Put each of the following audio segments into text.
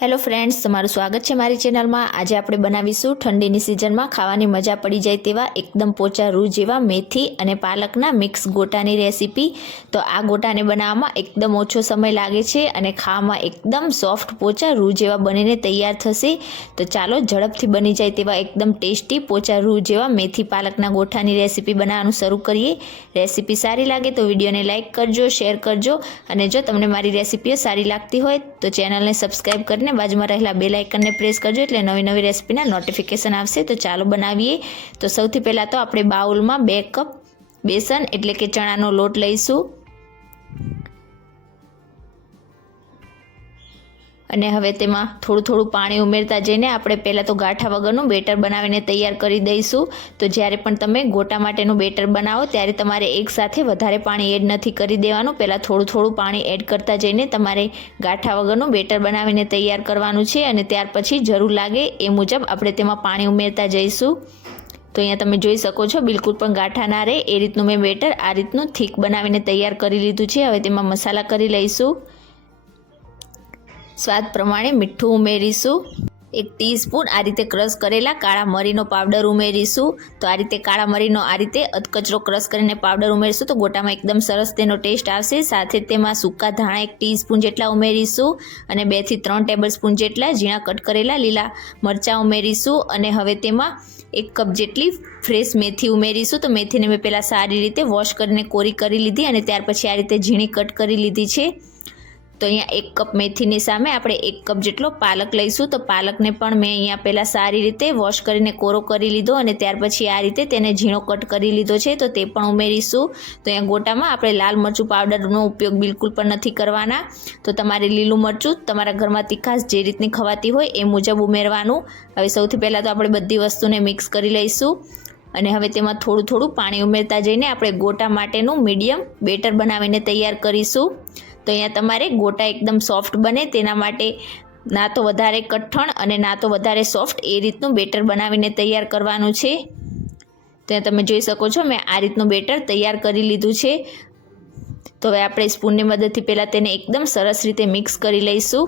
Hello friends, તમારું સ્વાગત છે મારી ચેનલમાં. આજે આપણે બનાવીશું ઠંડીની સિઝનમાં ખાવાની મજા પડી જાય તેવા એકદમ પોચા રૂ જેવા મેથી અને પાલકના મિક્સ ગોટાની રેસીપી. તો આ ગોટાને બનાવવામાં એકદમ ઓછો સમય લાગે છે અને ખાવામાં એકદમ સોફ્ટ પોચા રૂ જેવા બનીને તૈયાર થશે. તો ચાલો ઝડપથી બની જાય તેવા એકદમ ટેસ્ટી પોચા રૂ જેવા મેથી પાલકના ગોઠાની રેસીપી બનાવવાનું શરૂ કરીએ. રેસીપી સારી લાગે તો વિડીયોને લાઇક કરજો, શેર કરજો અને જો તમને મારી રેસીપીઓ સારી લાગતી હોય તો ચેનલને સબસ્ક્રાઈબ કરીને બાજુમાં રહેલા બે લાઇકનને પ્રેસ કરજો એટલે નવી નવી રેસીપીના નોટિફિકેશન આવશે. તો ચાલો બનાવીએ. તો સૌથી પહેલાં તો આપણે બાઉલમાં બે કપ બેસન એટલે કે ચણાનો લોટ લઈશું. અને હવે તેમાં થોડું થોડું પાણી ઉમેરતા જઈને આપણે પહેલાં તો ગાંઠા વગરનું બેટર બનાવીને તૈયાર કરી દઈશું. તો જ્યારે પણ તમે ગોટા માટેનું બેટર બનાવો, ત્યારે તમારે એકસાથે વધારે પાણી એડ નથી કરી દેવાનું. પહેલાં થોડું થોડું પાણી એડ કરતા જઈને તમારે ગાંઠા વગરનું બેટર બનાવીને તૈયાર કરવાનું છે અને ત્યાર પછી જરૂર લાગે એ મુજબ આપણે તેમાં પાણી ઉમેરતા જઈશું. તો અહીંયા તમે જોઈ શકો છો, બિલકુલ પણ ગાંઠા ના રહે. એ રીતનું મેં બેટર આ રીતનું થીક બનાવીને તૈયાર કરી લીધું છે. હવે તેમાં મસાલા કરી લઈશું. સ્વાદ પ્રમાણે મીઠું ઉમેરીશું. એક ટીસ્પૂન આ રીતે ક્રશ કરેલા કાળા મરીનો પાવડર ઉમેરીશું. તો આ રીતે કાળા મરીનો આ રીતે અધકચરો ક્રશ કરીને પાવડર ઉમેરીશું તો ગોટામાં એકદમ સરસ તેનો ટેસ્ટ આવશે. સાથે તેમાં સૂકા ધાણા એક ટીસ્પૂન જેટલા ઉમેરીશું અને બેથી ત્રણ ટેબલ સ્પૂન જેટલા ઝીણા કટ કરેલા લીલા મરચાં ઉમેરીશું અને હવે તેમાં એક કપ જેટલી ફ્રેશ મેથી ઉમેરીશું. તો મેથીને મેં પહેલાં સારી રીતે વોશ કરીને કોરી કરી લીધી અને ત્યાર પછી આ રીતે ઝીણી કટ કરી લીધી છે. તો અહીંયા એક કપ મેથીની સામે આપણે એક કપ જેટલો પાલક લઈશું. તો પાલકને પણ મેં અહીંયા પહેલાં સારી રીતે વોશ કરીને કોરો કરી લીધો અને ત્યાર પછી આ રીતે તેને ઝીણો કટ કરી લીધો છે. તો તે પણ ઉમેરીશું. તો અહીંયા ગોટામાં આપણે લાલ મરચું પાવડરનો ઉપયોગ બિલકુલ પણ નથી કરવાના. તો તમારે લીલું મરચું તમારા ઘરમાં તીખાશ જે રીતની ખવાતી હોય એ મુજબ ઉમેરવાનું. હવે સૌથી પહેલાં તો આપણે બધી વસ્તુને મિક્સ કરી લઈશું. અને હવે તેમાં થોડું થોડું પાણી ઉમેરતા જઈને આપણે ગોટા માટેનું મીડિયમ બેટર બનાવીને તૈયાર કરીશું. તો અહીંયા તમારે ગોટા એકદમ સોફ્ટ બને, તેના માટે ના તો વધારે કઠણ અને ના તો વધારે સોફ્ટ એ રીતનું બેટર બનાવીને તૈયાર કરવાનું છે. ત્યાં તમે જોઈ શકો છો, મેં આ રીતનું બેટર તૈયાર કરી લીધું છે. તો હવે આપણે સ્પૂનની મદદથી પહેલાં તેને એકદમ સરસ રીતે મિક્સ કરી લઈશું.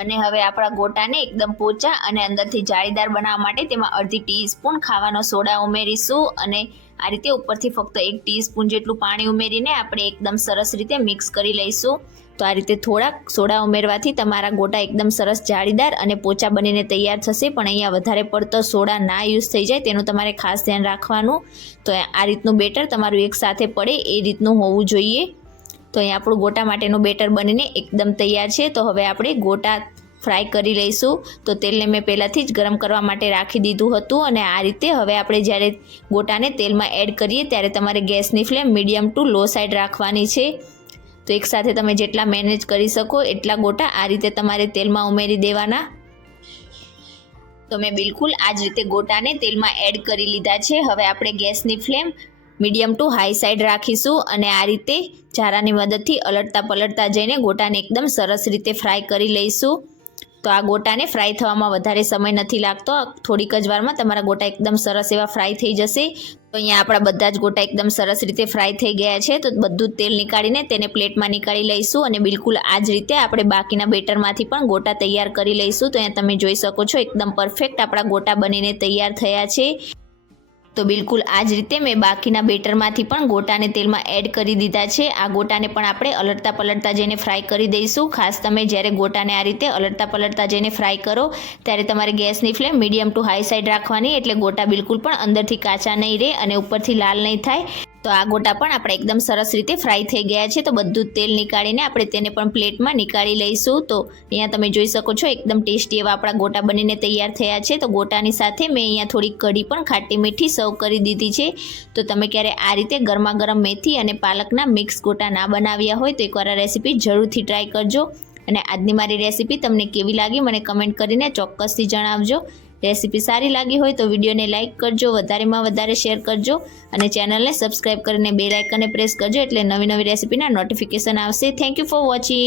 અને હવે આપણા ગોટાને એકદમ પોચા અને અંદરથી જાળીદાર બનાવવા માટે તેમાં અડધી ટીસ્પૂન ખાવાનો સોડા ઉમેરીશું અને આ રીતે ઉપરથી ફક્ત એક ટીસ્પૂન જેટલું પાણી ઉમેરીને આપણે એકદમ સરસ રીતે મિક્સ કરી લઈશું. તો આ રીતે થોડાક સોડા ઉમેરવાથી તમારા ગોટા એકદમ સરસ જાળીદાર અને પોચા બનીને તૈયાર થશે. પણ અહીંયા વધારે પડતો સોડા ના યુઝ થઈ જાય તેનું તમારે ખાસ ધ્યાન રાખવાનું. તો આ રીતનું બેટર તમારું એક સાથે પડે એ રીતનું હોવું જોઈએ. તો અહીંયા આપણું ગોટા માટેનું બેટર બનીને એકદમ તૈયાર છે. તો હવે આપણે ગોટા ફ્રાય કરી લઈશું. તો તેલને મેં પહેલાંથી જ ગરમ કરવા માટે રાખી દીધું હતું અને આ રીતે હવે આપણે જ્યારે ગોટાને તેલમાં એડ કરીએ ત્યારે તમારે ગેસની flame medium to low side રાખવાની છે. તો એકસાથે તમે જેટલા મેનેજ કરી શકો એટલા ગોટા આ રીતે તમારે તેલમાં ઉમેરી દેવાના. તો મેં બિલકુલ આ જ રીતે ગોટાને તેલમાં એડ કરી લીધા છે. હવે આપણે ગેસની flame medium to high side રાખીશું અને આ રીતે ચારાની મદદથી અલટતા પલટતા જઈને ગોટાને એકદમ સરસ રીતે ફ્રાય કરી લઈશું. તો આ ગોટાને ફ્રાય થવામાં વધારે સમય નથી લાગતો. થોડીક જ વારમાં તમારા ગોટા એકદમ સરસ એવા ફ્રાય થઈ જશે. તો અહીંયા આપણા બધા જ ગોટા એકદમ સરસ રીતે ફ્રાય થઈ ગયા છે. તો બધું તેલ નીકાળીને તેને પ્લેટમાં નીકાળી લઈશું અને બિલકુલ આ જ રીતે આપણે બાકીના બેટરમાંથી પણ ગોટા તૈયાર કરી લઈશું. તો અહીંયા તમે જોઈ શકો છો, એકદમ પરફેક્ટ આપણા ગોટા બનીને તૈયાર થયા છે. તો બિલકુલ આ જ રીતે મેં બાકીના બેટરમાંથી પણ ગોટાને તેલમાં એડ કરી દીધા છે. આ ગોટાને પણ આપણે અલટતા પલટતા જઈને ફ્રાય કરી દઈશું. ખાસ તમે જ્યારે ગોટાને આ રીતે અલટતા પલટતા જઈને ફ્રાય કરો, ત્યારે તમારે ગેસની flame medium to high side રાખવાની. એટલે ગોટા બિલકુલ પણ અંદરથી કાચા નહીં રહે અને ઉપરથી લાલ નહીં થાય. તો આ ગોટા પણ આપણે એકદમ સરસ રીતે ફ્રાય થઈ ગયા છે. તો બધું તેલ નીકાળીને આપણે તેને પણ પ્લેટમાં નીકાળી લઈશું. તો અહીંયા તમે જોઈ શકો છો, એકદમ ટેસ્ટી એવા આપણા ગોટા બનીને તૈયાર થયા છે. તો ગોટાની સાથે મેં અહીંયા થોડીક કઢી પણ ખાટી મીઠી સર્વ કરી દીધી છે. તો તમે ક્યારે આ રીતે ગરમા ગરમ મેથી અને પાલકના મિક્સ ગોટા ના બનાવ્યા હોય તો એકવાર આ રેસીપી જરૂરથી ટ્રાય કરજો. અને આજની મારી રેસીપી તમને કેવી લાગી મને કમેન્ટ કરીને ચોક્કસથી જણાવજો. રેસીપી સારી લાગી હોય તો વિડીયોને લાઇક કરજો, વધારેમાં વધારે શેર કરજો અને ચેનલને સબસ્ક્રાઈબ કરીને બે લાઇકને પ્રેસ કરજો એટલે નવી નવી રેસીપીના નોટિફિકેશન આવશે. Thank you for watching